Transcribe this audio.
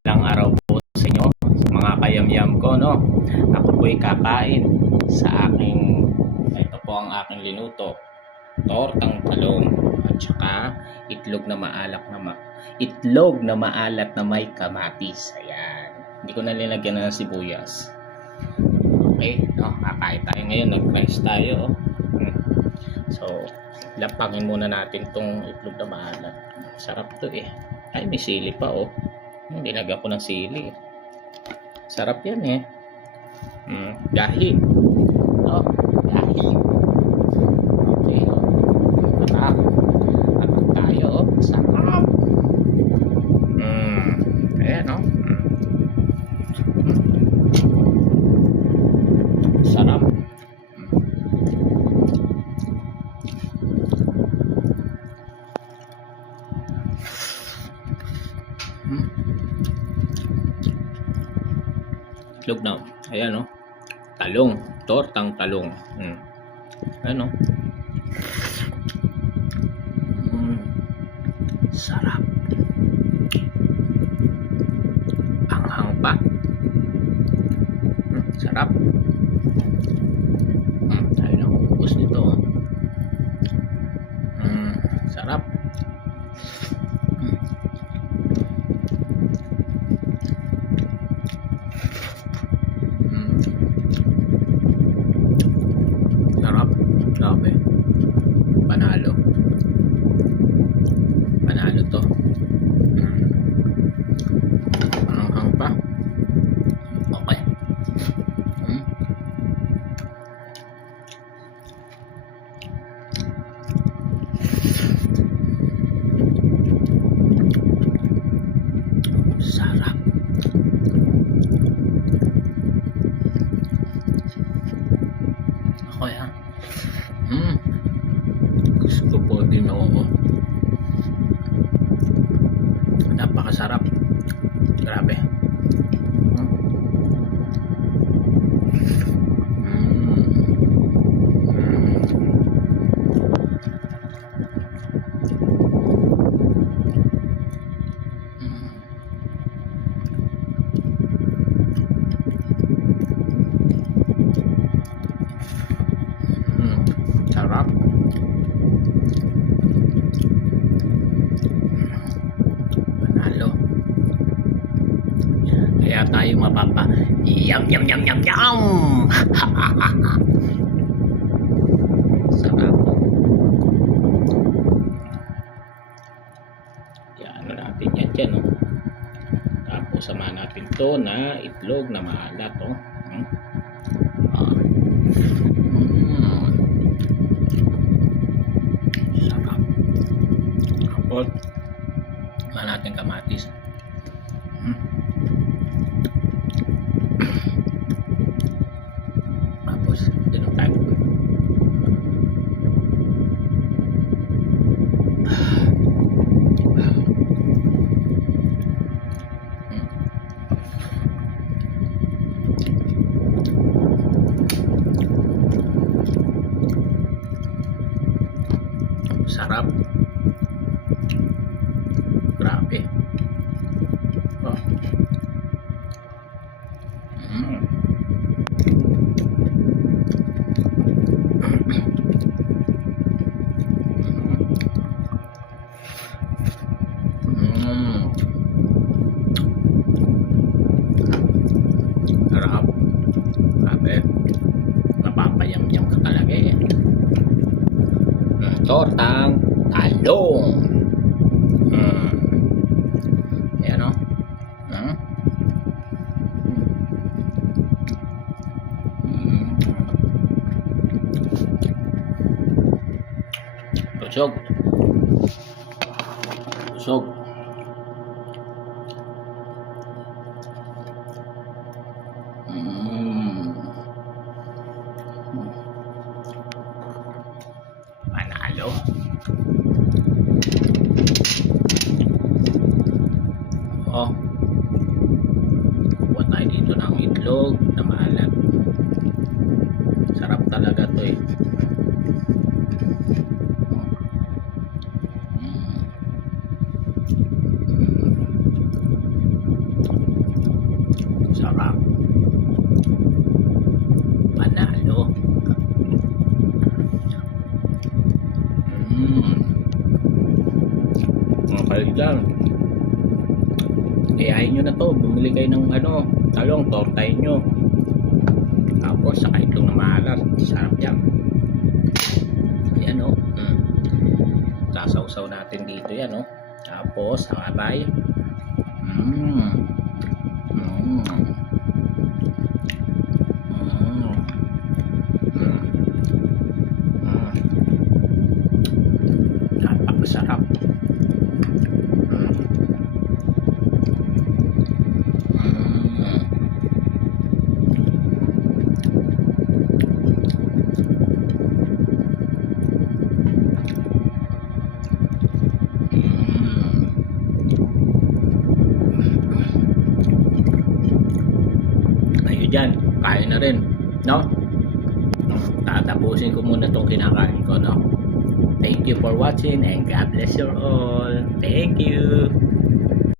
Ilang araw po sa inyo, mga kayamyam ko, no? Ako po'y kakain sa ito po ang aking linuto. Tortang talong at saka itlog na maalat na may kamatis. Ayan. Hindi ko na nilagyan ng sibuyas. Okay, no? Kakain tayo ngayon. Nag-rice tayo, oh. So, lapangin muna natin tong itlog na maalat. Sarap to eh. Ay, may sili pa, oh. Nilagyan ko ng sili. Sarap yan eh. Gahi. Oh, gahi. Okay. Patak. Patak tayo, oh. Sarap. Ayan, oh. Sarap. Itlog na. Ayan, oh. Talong. Tortang talong. Ayan, oh. Sarap. Anghang pa. Sarap. Tayo na ubos nito, oh. Sarap. Sarap. Grabe. Panalo. Panalo to. Anghang pa. Okay. Sarap. Okay, ha. Gusto po din ako. Napakasarap. Grabe. Sarap. Panalo. Kaya tayo mapapa yum yum yum yum yum. Sarap. Yan natin yan dyan, oh. Tapos samahan natin to na itlog na maalat, oh. Sarap. Tapos samahan natin kamatis. Tapos dinong tayo. Sarap. Grabe. Oh. Sarap. Grabe. Napapayam-yam ka talaga eh. Tortang talong. Ayan, oh. Busog. Busog. Panalo. Oh. Kuha tayo dito ng itlog na maalat. Sarap talaga to eh. Sarap. Panalo. Okay dyan. Kayain nyo na to. Bumili kayo ng talong, tortay nyo. Tapos saka itlog na maalat. Sarap yan. Ayan o. Sasawsaw natin dito yan o. Tapos saka tayo. Napakasarap. Ayun dyan, kain na rin, no? Tatapusin ko muna itong kinakain ko, no? Thank you for watching and God bless you all. Thank you.